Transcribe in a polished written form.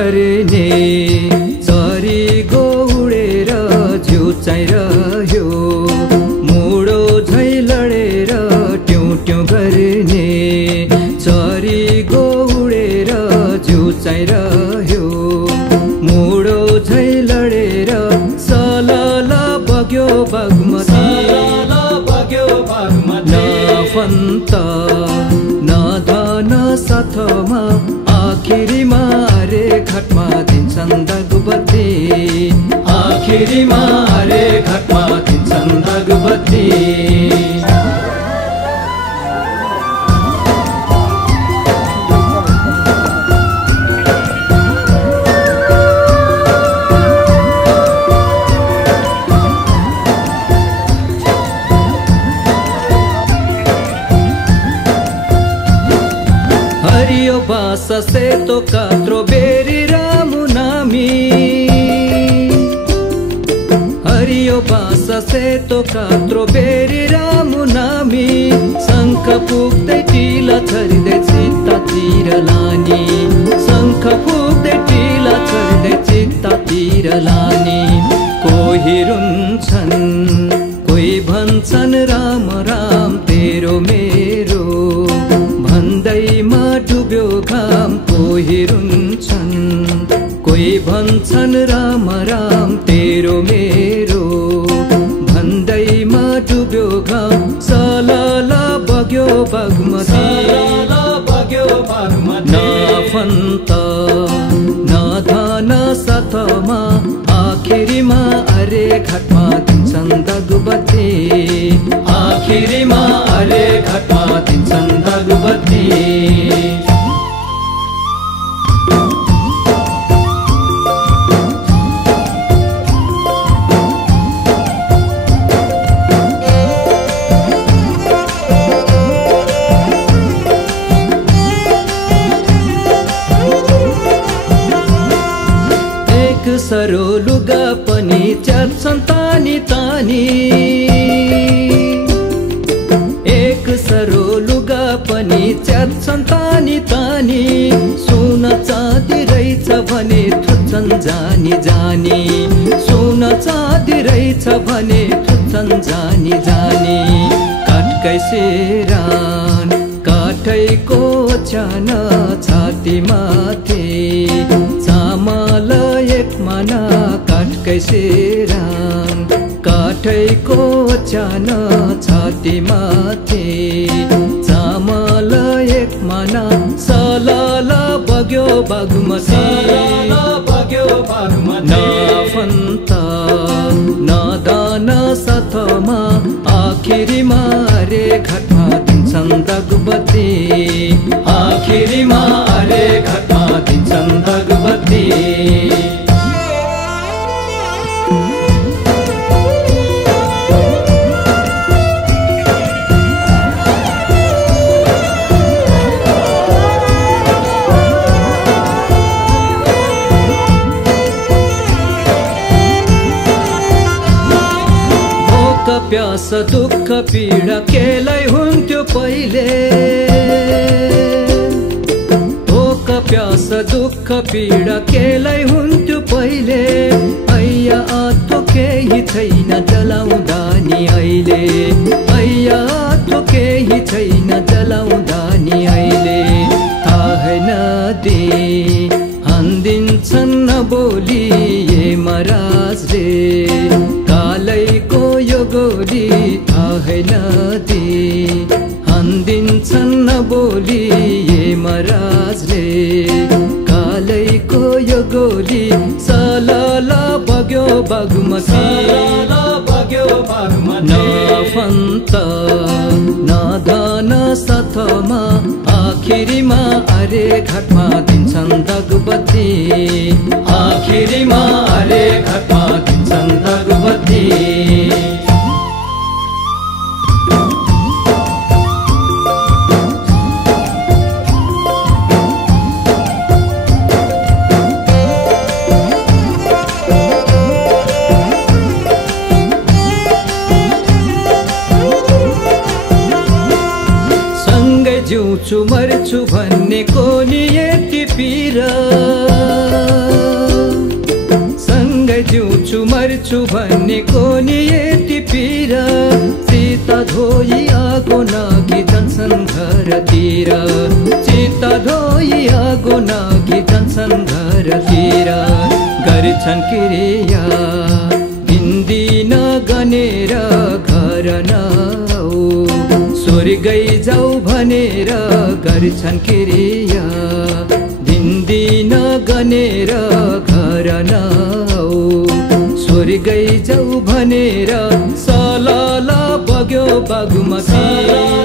गर्ने चरी गो उडेर जिउ चाहिरह्यो मुडो झै लडेर ट्यौ ट्यौ गर्ने चरी गो उडेर जिउ चाहिरह्यो मुडो झै लडेर सलल बग्यो बागमती फन्त न धन साथमा आखिरीमा रे घाटमा दिन्छन् दागबत्ती आखिरीमा रे घाटमा दिन्छन् दागबत्ती हरियो बास सेतो कात्रो बेरी रामु नामी हरियो बास सेतो कात्रो बेरी रामु नामी शङ्ख पुग्दै टिला छरिँदै चित्तातिर लानी शङ्ख पुग्दै टिला छरिँदै चित्तातिर लानी कोही रुन्छन् कोही भन्छन् राम राम तेरो मेरो भन्दैमा डुब्यो घाम कोही रुन्छन् कोही भन्छन् राम राम तेरो मेरो भन्दैमा डुब्यो घाम सलल बग्यो बागमती न फन्त न धन साथमा आखिरीमा अरे घाटमा दिन्छन् दागबत्ती आखिरीमा अरे घाटमा दिन्छन् दागबत्ती सरो लुगा पनि च्यात्छन् तानी तानी एक सरो लुगा पनि च्यात्छन् तानी तानी सुन चाँदी रहेछ भने थुच्छन् जानी जानी सुन चाँदी रहेछ भने थुच्छन् जानी जानी काठकै सेरान काठैको ओछ्यान छाती माथे चामल एक माना काठकै सेरान काठैको ओछ्यान छाती माथे चामल एक माना सलल बग्यो बागमती न फन्त न दान साथमा आखिरीमा रे घाटमा दिन्छन् दागबत्ती आखिरीमा रे घाटमा दिन्छन् दागबत्ती प्यास दुःख पीडा केलाई हुन्थ्यो पहिले भोक प्यास दुःख पीडा केलाई हुन्थ्यो पहिले ऐया आत्तो केही छैन जलाउँदा नि अहिले ऐया आत्तो केही छैन जलाउँदा नि अहिले थाहै नदे हान्दिन्छन् नबोली महाराजले कालैको यो गोली थाहै नदे हान्दिन्छन् नबोली महाराजले कालैको यो गोली सलल बग्यो बागमती न फन्त न धन साथमा आखिरीमा अरे घाटमा दिन्छन् दागबत्ती आखिरीमा अरे घाटमा दिन्छन् दागबत्ती जिउँछु मर्छु भन्ने को नि यति पिर गर्छु भन्नेको नि यति पिर चित्त धोई आगो नागी जान्छन् घरतिर चित्त धोई आगो नागी जान्छन् घरतिर गर्छन् क्रिया दिन्दिन गनेर घर नआऊ स्वर्गै जाऊ भनेर गर्छन् क्रिया दिन्दिन गनेर घर नआऊ स्वर्गै जाऊ भनेर सलल बग्यो बागमती